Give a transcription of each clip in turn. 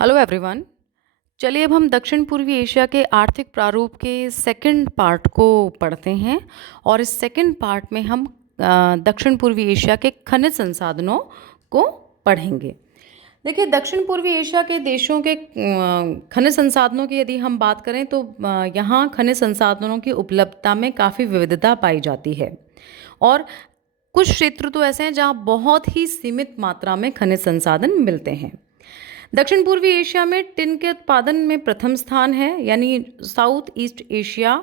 Hello everyone. चलिए अब हम दक्षिण पूर्वी एशिया के आर्थिक प्रारूप के सेकंड पार्ट को पढ़ते हैं और इस सेकंड पार्ट में हम दक्षिण पूर्वी एशिया के खनिज संसाधनों को पढ़ेंगे। देखिए, दक्षिण पूर्वी एशिया के देशों के खनिज संसाधनों की यदि हम बात करें तो यहाँ खनिज संसाधनों की उपलब्धता में काफ़ी विविधता पाई जाती है और कुछ क्षेत्र तो ऐसे हैं जहाँ बहुत ही सीमित मात्रा में खनिज संसाधन मिलते हैं। दक्षिण पूर्वी एशिया में टिन के उत्पादन में प्रथम स्थान है, यानी साउथ ईस्ट एशिया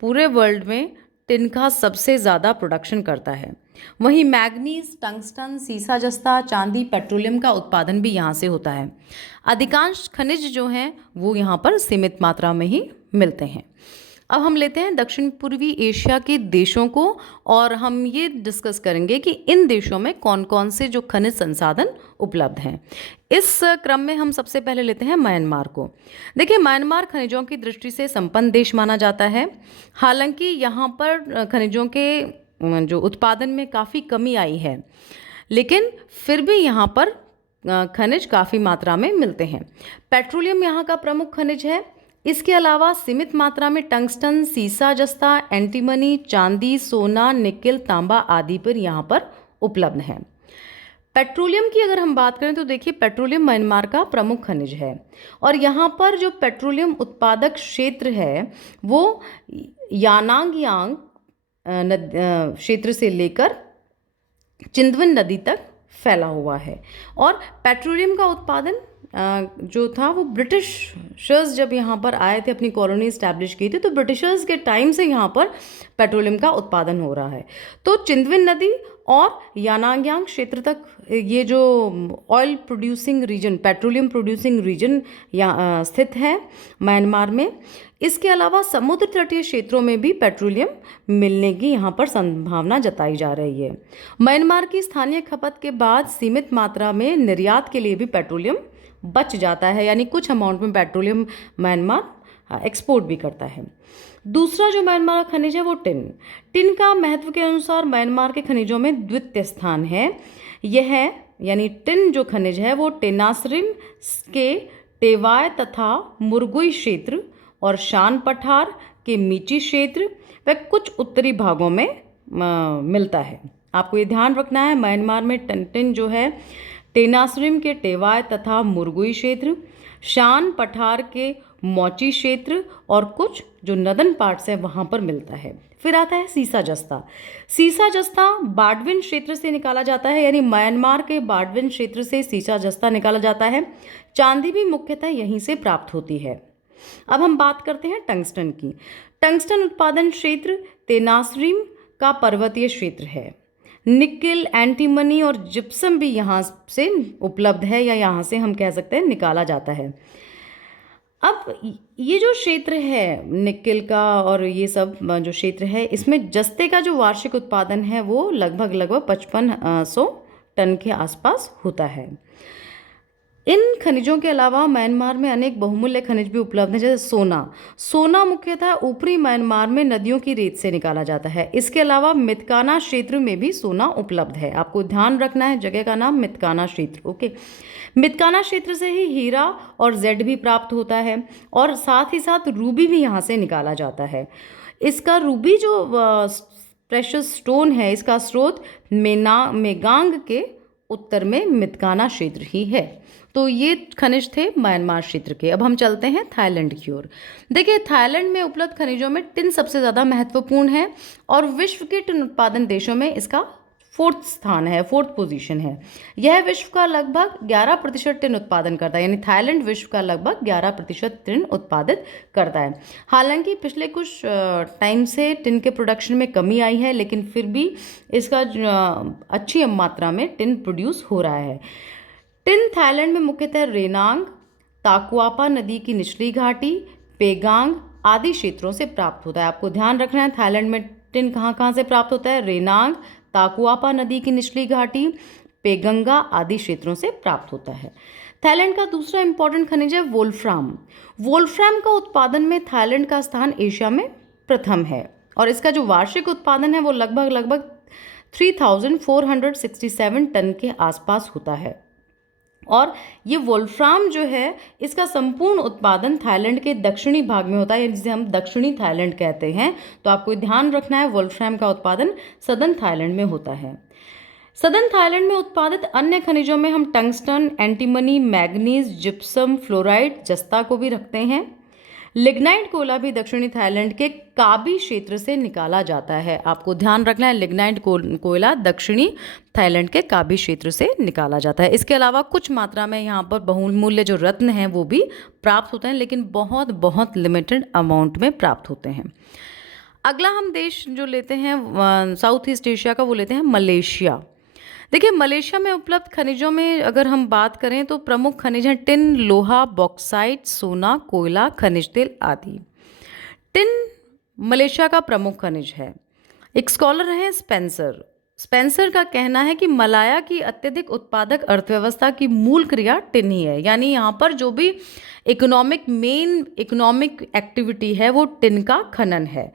पूरे वर्ल्ड में टिन का सबसे ज़्यादा प्रोडक्शन करता है। वहीं मैग्नीज, टंगस्टन, सीसा जस्ता, चांदी, पेट्रोलियम का उत्पादन भी यहाँ से होता है। अधिकांश खनिज जो हैं वो यहाँ पर सीमित मात्रा में ही मिलते हैं। अब हम लेते हैं दक्षिण पूर्वी एशिया के देशों को और हम ये डिस्कस करेंगे कि इन देशों में कौन कौन से जो खनिज संसाधन उपलब्ध हैं। इस क्रम में हम सबसे पहले लेते हैं म्यांमार को। देखिए, म्यांमार खनिजों की दृष्टि से संपन्न देश माना जाता है। हालांकि यहाँ पर खनिजों के जो उत्पादन में काफ़ी कमी आई है, लेकिन फिर भी यहाँ पर खनिज काफ़ी मात्रा में मिलते हैं। पेट्रोलियम यहाँ का प्रमुख खनिज है। इसके अलावा सीमित मात्रा में टंगस्टन, सीसा जस्ता, एंटीमनी, चांदी, सोना, निकेल, तांबा आदि पर यहाँ पर उपलब्ध है। पेट्रोलियम की अगर हम बात करें तो देखिए, पेट्रोलियम म्यांमार का प्रमुख खनिज है और यहाँ पर जो पेट्रोलियम उत्पादक क्षेत्र है वो यानांगयांग क्षेत्र से लेकर चिंदवन नदी तक फैला हुआ है। और पेट्रोलियम का उत्पादन जो था वो ब्रिटिशर्स जब यहाँ पर आए थे, अपनी कॉलोनी इस्टेब्लिश की थी, तो ब्रिटिशर्स के टाइम से यहाँ पर पेट्रोलियम का उत्पादन हो रहा है। तो चिंदवन नदी और यानांगयांग क्षेत्र तक ये जो oil producing region, petroleum producing region यहाँ स्थित है म्यांमार में। इसके अलावा समुद्र तटीय क्षेत्रों में भी पेट्रोलियम मिलने की यहाँ पर संभावना जताई जा रही है। म्यांमार की स्थानीय खपत के बाद सीमित मात्रा में निर्यात के लिए भी पेट्रोलियम बच जाता है, यानी कुछ अमाउंट में पेट्रोलियम म्यांमार एक्सपोर्ट भी करता है। दूसरा जो म्यांमार का खनिज है वो टिन। टिन का महत्व के अनुसार म्यांमार के खनिजों में द्वितीय स्थान है। यह यानी टिन जो खनिज है वो टेनासरिन के टेवाय तथा मुरगुई क्षेत्र और शान पठार के मीची क्षेत्र व कुछ उत्तरी भागों में मिलता है। आपको ये ध्यान रखना है, म्यांमार में टिन जो है टेनासरिम के टेवाय तथा मुरगुई क्षेत्र, शान पठार के मोची क्षेत्र और कुछ जो नदन पार्ट्स है वहाँ पर मिलता है। फिर आता है सीसा जस्ता। सीसा जस्ता बाडविन क्षेत्र से निकाला जाता है, यानी म्यांमार के बाडविन क्षेत्र से सीसा जस्ता निकाला जाता है। चांदी भी मुख्यतः यहीं से प्राप्त होती है। अब हम बात करते हैं टंगस्टन की। टंगस्टन उत्पादन क्षेत्र तेनासरिम का पर्वतीय क्षेत्र है। निकेल, एंटीमनी और जिप्सम भी यहाँ से उपलब्ध है, या यहाँ से हम कह सकते हैं निकाला जाता है। अब ये जो क्षेत्र है निकेल का और ये सब जो क्षेत्र है, इसमें जस्ते का जो वार्षिक उत्पादन है वो लगभग 5500 टन के आसपास होता है। इन खनिजों के अलावा म्यांमार में अनेक बहुमूल्य खनिज भी उपलब्ध हैं, जैसे सोना। सोना मुख्यतः ऊपरी म्यांमार में नदियों की रेत से निकाला जाता है। इसके अलावा मितकाना क्षेत्र में भी सोना उपलब्ध है। आपको ध्यान रखना है, जगह का नाम मितकाना क्षेत्र। ओके, मितकाना क्षेत्र से ही हीरा और जेड भी प्राप्त होता है और साथ ही साथ रूबी भी यहाँ से निकाला जाता है। इसका रूबी जो प्रेशस स्टोन है, इसका स्रोत मेगांग के उत्तर में मितकाना क्षेत्र ही है। तो ये खनिज थे म्यांमार क्षेत्र के। अब हम चलते हैं थाईलैंड की ओर। देखिए, थाईलैंड में उपलब्ध खनिजों में टिन सबसे ज़्यादा महत्वपूर्ण है और विश्व के टिन उत्पादन देशों में इसका फोर्थ पोजीशन है। यह विश्व का लगभग 11% टिन उत्पादन करता है, यानी थाईलैंड विश्व का लगभग 11% टिन उत्पादित करता है। हालांकि पिछले कुछ टाइम से टिन के प्रोडक्शन में कमी आई है, लेकिन फिर भी इसका अच्छी मात्रा में टिन प्रोड्यूस हो रहा है। टिन थाईलैंड में मुख्यतः रेनांग, ताकुआपा नदी की निचली घाटी, पेगांग आदि क्षेत्रों से प्राप्त होता है। आपको ध्यान रखना है, थाईलैंड में टिन कहाँ कहाँ से प्राप्त होता है? रेनांग, ताकुआपा नदी की निचली घाटी, पेगंगा आदि क्षेत्रों से प्राप्त होता है। थाईलैंड का दूसरा इंपॉर्टेंट खनिज है वोल्फ्राम। वोल्फ्राम का उत्पादन में थाईलैंड का स्थान एशिया में प्रथम है और इसका जो वार्षिक उत्पादन है वो लगभग 3467 टन के आसपास होता है। और ये वोल्फ्राम जो है इसका संपूर्ण उत्पादन थाईलैंड के दक्षिणी भाग में होता है, जिसे हम दक्षिणी थाईलैंड कहते हैं। तो आपको ध्यान रखना है वोल्फ्राम का उत्पादन सदर्न थाईलैंड में होता है। सदर्न थाईलैंड में उत्पादित अन्य खनिजों में हम tungsten, antimony, manganese, gypsum, fluoride, जस्ता को भी रखते हैं। लिग्नाइट कोयला भी दक्षिणी थाईलैंड के काबी क्षेत्र से निकाला जाता है। आपको ध्यान रखना है लिग्नाइट कोयला दक्षिणी थाईलैंड के काबी क्षेत्र से निकाला जाता है। इसके अलावा कुछ मात्रा में यहाँ पर बहुमूल्य जो रत्न हैं वो भी प्राप्त होते हैं, लेकिन बहुत बहुत लिमिटेड अमाउंट में प्राप्त होते हैं। अगला हम देश जो लेते हैं साउथ ईस्ट एशिया का, वो लेते हैं मलेशिया। देखिए मलेशिया में उपलब्ध खनिजों में अगर हम बात करें तो प्रमुख खनिज हैं टिन, लोहा, बॉक्साइट, सोना, कोयला, खनिज तेल आदि। टिन मलेशिया का प्रमुख खनिज है। एक स्कॉलर हैं स्पेंसर का कहना है कि मलाया की अत्यधिक उत्पादक अर्थव्यवस्था की मूल क्रिया टिन ही है। यानी यहाँ पर जो भी मेन इकोनॉमिक एक्टिविटी है वो टिन का खनन है।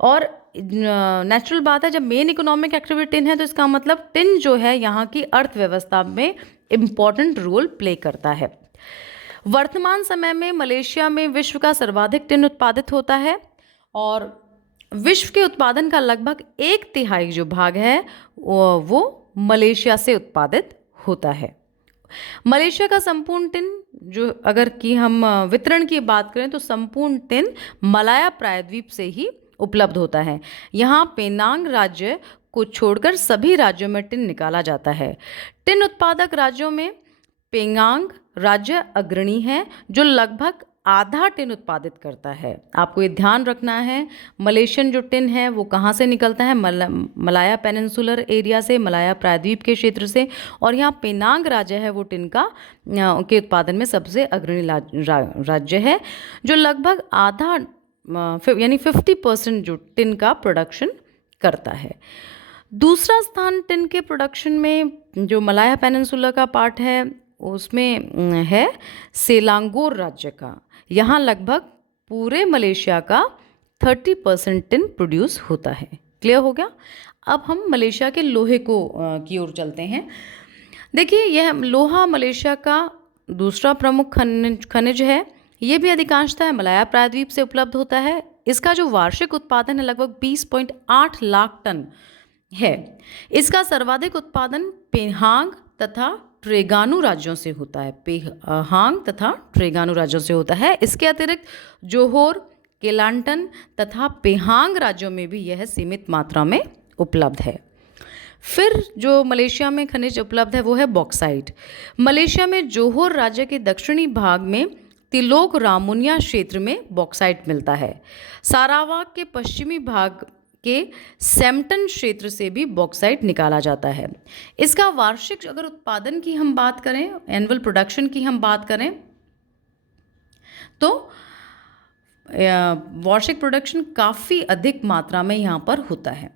और नेचुरल बात है, जब मेन इकोनॉमिक एक्टिविटी टिन है तो इसका मतलब टिन जो है यहाँ की अर्थव्यवस्था में इम्पॉर्टेंट रोल प्ले करता है। वर्तमान समय में मलेशिया में विश्व का सर्वाधिक टिन उत्पादित होता है और विश्व के उत्पादन का लगभग 1/3 जो भाग है वो मलेशिया से उत्पादित होता है। मलेशिया का संपूर्ण टिन जो अगर कि हम वितरण की बात करें तो संपूर्ण टिन मलाया प्रायद्वीप से ही उपलब्ध होता है। यहाँ पेनांग राज्य को छोड़कर सभी राज्यों में टिन निकाला जाता है। टिन उत्पादक राज्यों में पेनांग राज्य अग्रणी है जो लगभग आधा टिन उत्पादित करता है। आपको ये ध्यान रखना है मलेशियन जो टिन है वो कहाँ से निकलता है, मलाया पेनिनसुलर एरिया से, मलाया प्रायद्वीप के क्षेत्र से। और यहाँ पेनांग राज्य है वो टिन का के उत्पादन में सबसे अग्रणी राज्य है जो लगभग आधा यानी 50% जो टिन का प्रोडक्शन करता है। दूसरा स्थान टिन के प्रोडक्शन में जो मलाया पेनिनसुला का पार्ट है उसमें है सेलांगोर राज्य का। यहाँ लगभग पूरे मलेशिया का 30% टिन प्रोड्यूस होता है। क्लियर हो गया। अब हम मलेशिया के लोहे को की ओर चलते हैं। देखिए यह लोहा मलेशिया का दूसरा प्रमुख खनिज है। ये भी अधिकांशतः मलाया प्रायद्वीप से उपलब्ध होता है। इसका जो वार्षिक उत्पादन है लगभग 20.8 लाख टन है। इसका सर्वाधिक उत्पादन पेहांग तथा ट्रेगानू राज्यों से होता है। पेहांग तथा ट्रेगानू राज्यों से होता है। इसके अतिरिक्त जोहोर, केलांटन तथा पेहांग राज्यों में भी यह सीमित मात्रा में उपलब्ध है। फिर जो मलेशिया में खनिज उपलब्ध है वो है बॉक्साइट। मलेशिया में जोहोर राज्य के दक्षिणी भाग में तिलोक रामुनिया क्षेत्र में बॉक्साइट मिलता है। सारावाक के पश्चिमी भाग के सैम्पटन क्षेत्र से भी बॉक्साइट निकाला जाता है। इसका वार्षिक अगर उत्पादन की हम बात करें, एनुअल प्रोडक्शन की हम बात करें तो वार्षिक प्रोडक्शन काफ़ी अधिक मात्रा में यहाँ पर होता है।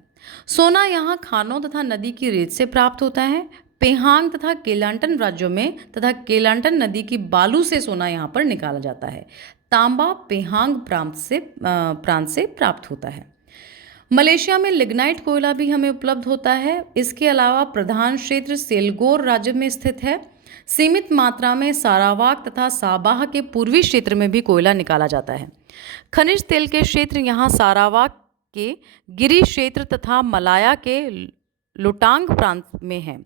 सोना यहाँ खानों तथा नदी की रेत से प्राप्त होता है। पेहांग तथा केलांटन राज्यों में तथा केलांटन नदी की बालू से सोना यहाँ पर निकाला जाता है। तांबा पेहांग प्रांत से प्राप्त होता है। मलेशिया में लिग्नाइट कोयला भी हमें उपलब्ध होता है। इसके अलावा प्रधान क्षेत्र सेलगोर राज्य में स्थित है। सीमित मात्रा में सारावाक तथा साबाह के पूर्वी क्षेत्र में भी कोयला निकाला जाता है। खनिज तेल के क्षेत्र यहाँ सारावाक के गिरी क्षेत्र तथा मलाया के लुटांग प्रांत में है।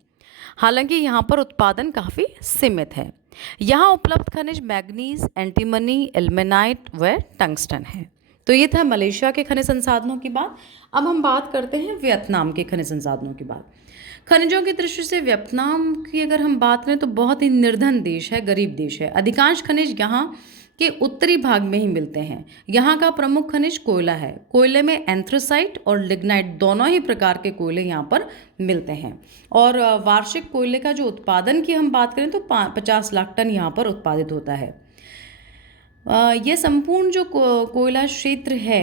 हालांकि यहाँ पर उत्पादन काफ़ी सीमित है। यहाँ उपलब्ध खनिज मैग्नीज, एंटीमनी, एल्मेनाइट व टंगस्टन है। तो ये था मलेशिया के खनिज संसाधनों की बात। अब हम बात करते हैं वियतनाम के खनिज संसाधनों की बात। खनिजों की दृष्टि से वियतनाम की अगर हम बात करें तो बहुत ही निर्धन देश है, गरीब देश है। अधिकांश खनिज यहाँ के उत्तरी भाग में ही मिलते हैं। यहाँ का प्रमुख खनिज कोयला है। कोयले में एंथ्रासाइट और लिग्नाइट दोनों ही प्रकार के कोयले यहाँ पर मिलते हैं। और वार्षिक कोयले का जो उत्पादन की हम बात करें तो 50 लाख टन यहाँ पर उत्पादित होता है। ये संपूर्ण जो कोयला क्षेत्र है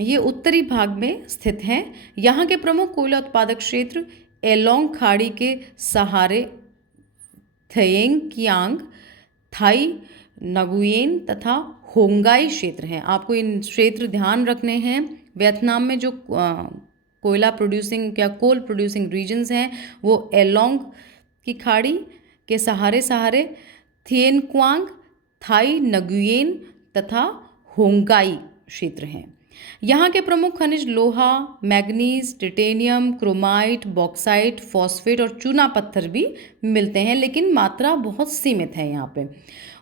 ये उत्तरी भाग में स्थित है। यहाँ के प्रमुख कोयला उत्पादक क्षेत्र एलोंग खाड़ी के सहारे थयेंग कियांग, थाई, नगुयेन तथा होंगाई क्षेत्र हैं। आपको इन क्षेत्र ध्यान रखने हैं। वियतनाम में जो कोयला प्रोड्यूसिंग या कोल प्रोड्यूसिंग रीजन्स हैं वो एलोंग की खाड़ी, के सहारे सहारे थिएन क्वांग, थाई नगुयेन तथा होंगाई क्षेत्र हैं। यहाँ के प्रमुख खनिज लोहा, manganese, titanium, chromite, bauxite, phosphate और चूना पत्थर भी मिलते हैं, लेकिन मात्रा बहुत सीमित है यहाँ पे।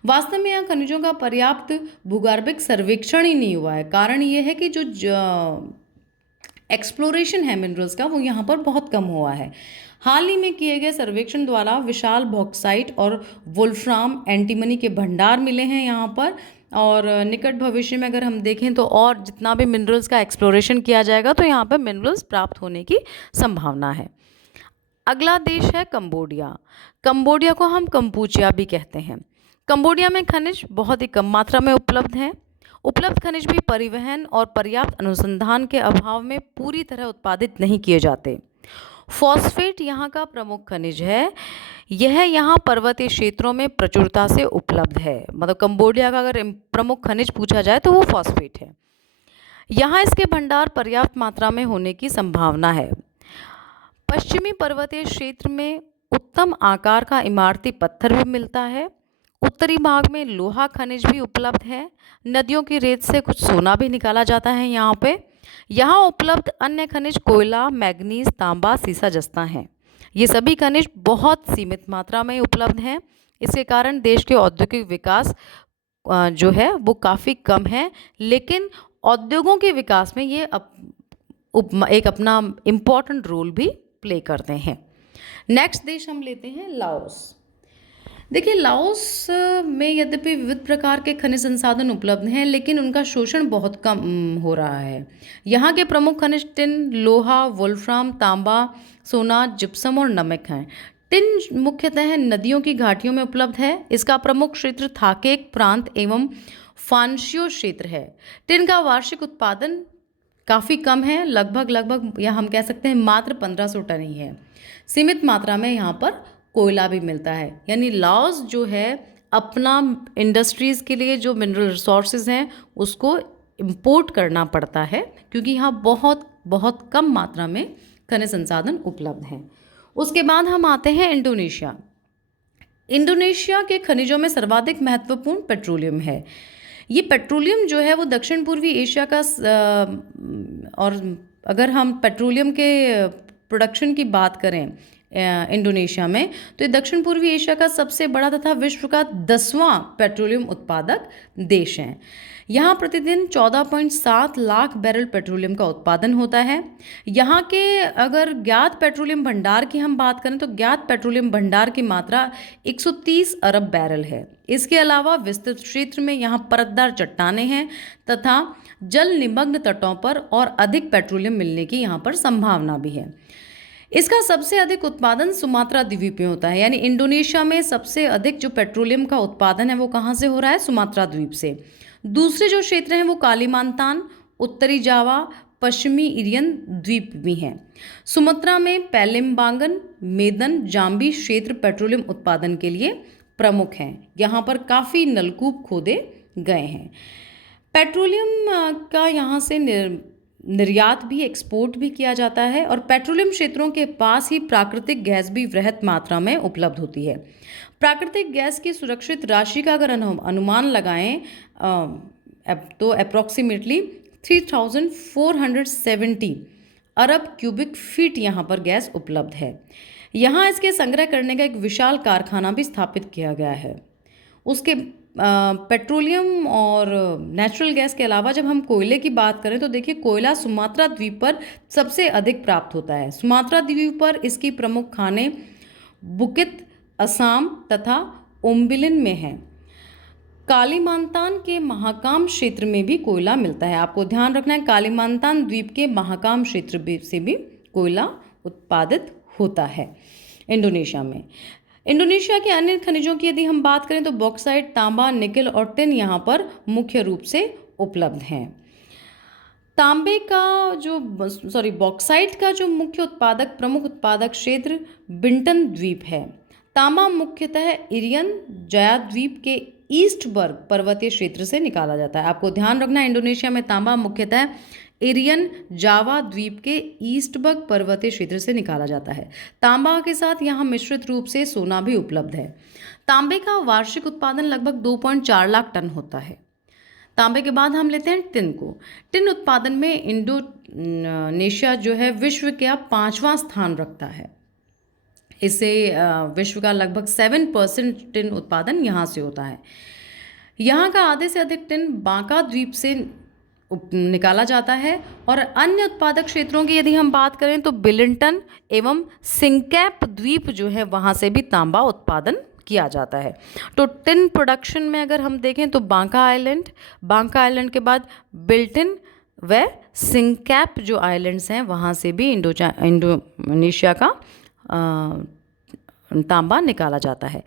वास्तव में यहाँ खनिजों का पर्याप्त भूगर्भिक सर्वेक्षण ही नहीं हुआ है। कारण ये है कि जो एक्सप्लोरेशन है मिनरल्स का वो यहाँ पर बहुत कम हुआ है। हाल ही में किए गए सर्वेक्षण द्वारा विशाल बॉक्साइट और वोल्फ्राम एंटीमनी के भंडार मिले हैं यहाँ पर, और निकट भविष्य में अगर हम देखें तो और जितना भी मिनरल्स का एक्सप्लोरेशन किया जाएगा तो यहाँ पर मिनरल्स प्राप्त होने की संभावना है। अगला देश है कंबोडिया। कंबोडिया को हम कंपूचिया भी कहते हैं। कंबोडिया में खनिज बहुत ही कम मात्रा में उपलब्ध हैं। उपलब्ध खनिज भी परिवहन और पर्याप्त अनुसंधान के अभाव में पूरी तरह उत्पादित नहीं किए जाते। फॉस्फेट यहाँ का प्रमुख खनिज है। यह यहाँ पर्वतीय क्षेत्रों में प्रचुरता से उपलब्ध है। मतलब कंबोडिया का अगर प्रमुख खनिज पूछा जाए तो वो फॉस्फेट है। यहाँ इसके भंडार पर्याप्त मात्रा में होने की संभावना है। पश्चिमी पर्वतीय क्षेत्र में उत्तम आकार का इमारती पत्थर भी मिलता है। उत्तरी भाग में लोहा खनिज भी उपलब्ध है। नदियों की रेत से कुछ सोना भी निकाला जाता है यहाँ पे। यहाँ उपलब्ध अन्य खनिज कोयला, मैग्नीज, तांबा, सीसा, जस्ता हैं। ये सभी खनिज बहुत सीमित मात्रा में उपलब्ध हैं। इसके कारण देश के औद्योगिक विकास जो है वो काफ़ी कम है, लेकिन औद्योगों के विकास में ये एक अपना इम्पॉर्टेंट रोल भी प्ले करते हैं। नेक्स्ट देश हम लेते हैं लाओस। देखिए, लाओस में यद्यपि विविध प्रकार के खनिज संसाधन उपलब्ध हैं, लेकिन उनका शोषण बहुत कम हो रहा है। यहाँ के प्रमुख खनिज टिन, लोहा, वोल्फ्राम, तांबा, सोना, जिप्सम और नमक हैं। टिन मुख्यतः नदियों की घाटियों में उपलब्ध है। इसका प्रमुख क्षेत्र थाकेक प्रांत एवं फांशियो क्षेत्र है। टिन का वार्षिक उत्पादन काफ़ी कम है, लगभग या हम कह सकते हैं मात्र 1500 टन ही है। सीमित मात्रा में यहाँ पर कोयला भी मिलता है। यानी लाओस जो है अपना इंडस्ट्रीज़ के लिए जो मिनरल रिसोर्सेज हैं उसको इंपोर्ट करना पड़ता है, क्योंकि यहाँ बहुत कम मात्रा में खनिज संसाधन उपलब्ध हैं। उसके बाद हम आते हैं इंडोनेशिया। इंडोनेशिया के खनिजों में सर्वाधिक महत्वपूर्ण पेट्रोलियम है। ये पेट्रोलियम जो है वो दक्षिण पूर्वी एशिया का और अगर हम पेट्रोलियम के प्रोडक्शन की बात करें इंडोनेशिया में, तो ये दक्षिण पूर्वी एशिया का सबसे बड़ा तथा विश्व का 10वां पेट्रोलियम उत्पादक देश है। यहाँ प्रतिदिन 14.7 लाख बैरल पेट्रोलियम का उत्पादन होता है। यहाँ के अगर ज्ञात पेट्रोलियम भंडार की हम बात करें तो ज्ञात पेट्रोलियम भंडार की मात्रा 130 अरब बैरल है। इसके अलावा विस्तृत क्षेत्र में यहाँ परतदार चट्टानें हैं तथा जल निमग्न तटों पर और अधिक पेट्रोलियम मिलने की यहाँ पर संभावना भी है। इसका सबसे अधिक उत्पादन सुमात्रा द्वीप में होता है। यानी इंडोनेशिया में सबसे अधिक जो पेट्रोलियम का उत्पादन है वो कहाँ से हो रहा है? सुमात्रा द्वीप से। दूसरे जो क्षेत्र हैं वो कालीमांतान, उत्तरी जावा, पश्चिमी इरियन द्वीप भी हैं। सुमात्रा में पैलिम्बांगन, मेदन, जाम्बी क्षेत्र पेट्रोलियम उत्पादन के लिए प्रमुख हैं। यहाँ पर काफ़ी नलकूप खोदे गए हैं। पेट्रोलियम का यहाँ से निर्यात भी, एक्सपोर्ट भी किया जाता है और पेट्रोलियम क्षेत्रों के पास ही प्राकृतिक गैस भी वृहत मात्रा में उपलब्ध होती है। प्राकृतिक गैस की सुरक्षित राशि का अगर अनुमान लगाएं तो अप्रॉक्सीमेटली 3470 अरब क्यूबिक फीट यहाँ पर गैस उपलब्ध है। यहाँ इसके संग्रह करने का एक विशाल कारखाना भी स्थापित किया गया है। उसके पेट्रोलियम और नेचुरल गैस के अलावा जब हम कोयले की बात करें तो देखिए, कोयला सुमात्रा द्वीप पर सबसे अधिक प्राप्त होता है। सुमात्रा द्वीप पर इसकी प्रमुख खानें बुकित, असम तथा उम्बिलिन में हैं। कालीमांतान के महाकाम क्षेत्र में भी कोयला मिलता है। आपको ध्यान रखना है, कालीमांतान द्वीप के महाकाम क्षेत्र से भी कोयला उत्पादित होता है इंडोनेशिया में। इंडोनेशिया के अन्य खनिजों की यदि हम बात करें तो बॉक्साइट, तांबा, निकल और टिन यहाँ पर मुख्य रूप से उपलब्ध हैं। बॉक्साइट का जो मुख्य प्रमुख उत्पादक क्षेत्र बिंटन द्वीप है। तांबा मुख्यतः इरियन जया द्वीप के ईस्टबर्ग पर्वतीय क्षेत्र से निकाला जाता है। आपको ध्यान रखना है, इंडोनेशिया में तांबा मुख्यतः एरियन जावा द्वीप के ईस्टबर्ग पर्वतीय क्षेत्र से निकाला जाता है। तांबा के साथ यहाँ मिश्रित रूप से सोना भी उपलब्ध है। तांबे का वार्षिक उत्पादन लगभग 2.4 लाख टन होता है। तांबे के बाद हम लेते हैं टिन को। टिन उत्पादन में इंडोनेशिया जो है विश्व का 5वां स्थान रखता है। इससे विश्व का लगभग 7% टिन उत्पादन यहाँ से होता है। यहाँ का आधे से अधिक टिन बांका द्वीप से निकाला जाता है। और अन्य उत्पादक क्षेत्रों की यदि हम बात करें तो बिलिंगटन एवं सिंकैप द्वीप जो है वहाँ से भी तांबा उत्पादन किया जाता है। तो टिन प्रोडक्शन में अगर हम देखें तो बांका आइलैंड के बाद बिल्टन व सिंकैप जो आइलैंड्स हैं वहाँ से भी इंडोनेशिया का तांबा निकाला जाता है।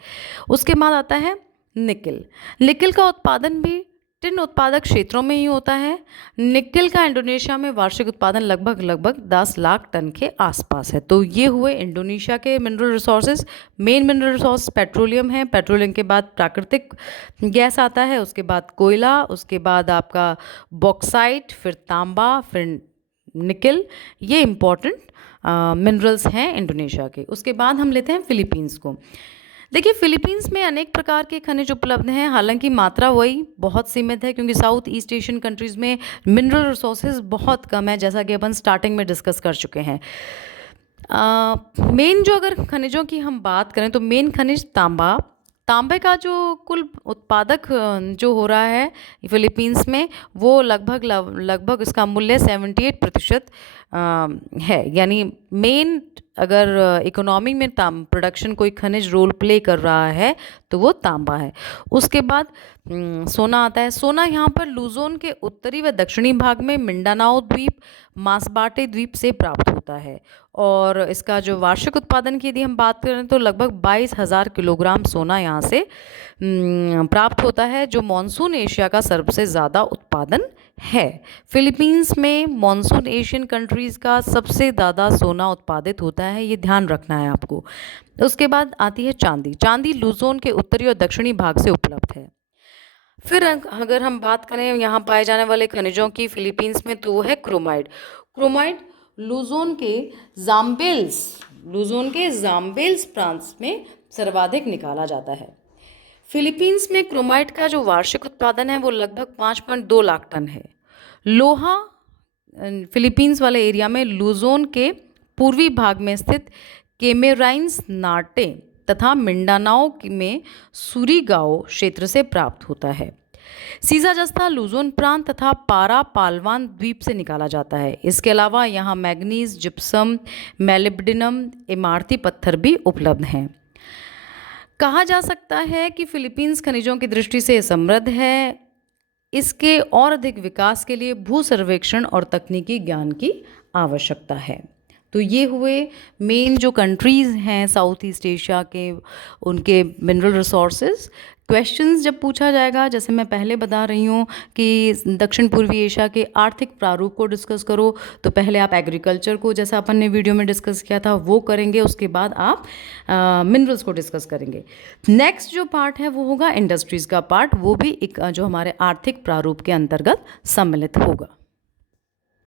उसके बाद आता है निकिल का उत्पादन भी टिन उत्पादक क्षेत्रों में ही होता है। निकिल का इंडोनेशिया में वार्षिक उत्पादन लगभग 10 लाख टन के आसपास है। तो ये हुए इंडोनेशिया के mineral resources. Main mineral resource petroleum है, पेट्रोलियम के बाद प्राकृतिक गैस आता है, उसके बाद कोयला, उसके बाद आपका बॉक्साइट, फिर तांबा, फिर निकिल। ये इम्पॉर्टेंट मिनरल्स हैं इंडोनेशिया के। उसके बाद हम लेते हैं फिलीपींस को। देखिए फिलीपींस में अनेक प्रकार के खनिज उपलब्ध हैं, हालांकि मात्रा वही बहुत सीमित है क्योंकि साउथ ईस्ट एशियन कंट्रीज़ में मिनरल रिसोर्सेज बहुत कम है, जैसा कि अपन स्टार्टिंग में डिस्कस कर चुके हैं। मेन जो अगर खनिजों की हम बात करें तो मेन खनिज तांबे का जो कुल उत्पादक जो हो रहा है फिलीपींस में वो लगभग इसका मूल्य 78% है। यानी मेन अगर इकोनॉमी में प्रोडक्शन कोई खनिज रोल प्ले कर रहा है तो वो तांबा है। उसके बाद सोना आता है। सोना यहाँ पर लुजोन के उत्तरी व दक्षिणी भाग में मिंडानाओ द्वीप, मास्बाटे द्वीप से प्राप्त होता है। और इसका जो वार्षिक उत्पादन की यदि हम बात करें तो लगभग 22,000 किलोग्राम सोना यहाँ से प्राप्त होता है, जो मॉनसून एशिया का सबसे ज़्यादा उत्पादन है। फिलीपींस में मॉनसून एशियन कंट्रीज़ का सबसे ज़्यादा सोना उत्पादित होता है, ये ध्यान रखना है आपको। उसके बाद आती है चांदी लुजोन के उत्तरी और दक्षिणी भाग से उपलब्ध है। फिर अगर हम बात करें यहाँ पाए जाने वाले खनिजों की फिलीपींस में तो वो है क्रोमाइड लुजोन के जाम्बेल्स प्रांत में सर्वाधिक निकाला जाता है। फिलीपींस में क्रोमाइड का जो वार्षिक उत्पादन है वो लगभग 5.2 लाख टन है। लोहा फिलीपींस वाले एरिया में लुजोन के पूर्वी भाग में स्थित केमेराइन्स नार्टे तथा मिंडानाओ में सुरीगाओ क्षेत्र से प्राप्त होता है। सीजा जस्ता लुजोन प्रांत तथा पारा पालवान द्वीप से निकाला जाता है। इसके अलावा यहाँ मैग्नीज, जिप्सम, मेलिब्डिनम, इमारती पत्थर भी उपलब्ध हैं। कहा जा सकता है कि फिलीपींस खनिजों की दृष्टि से समृद्ध है। इसके और अधिक विकास के लिए भू सर्वेक्षण और तकनीकी ज्ञान की आवश्यकता है। तो ये हुए मेन जो कंट्रीज़ हैं साउथ ईस्ट एशिया के, उनके मिनरल रिसोर्सेज। क्वेश्चंस जब पूछा जाएगा, जैसे मैं पहले बता रही हूँ कि दक्षिण पूर्वी एशिया के आर्थिक प्रारूप को डिस्कस करो, तो पहले आप एग्रीकल्चर को, जैसा अपन ने वीडियो में डिस्कस किया था, वो करेंगे। उसके बाद आप मिनरल्स को डिस्कस करेंगे। नेक्स्ट जो पार्ट है वो होगा इंडस्ट्रीज़ का पार्ट, वो भी एक जो हमारे आर्थिक प्रारूप के अंतर्गत सम्मिलित होगा।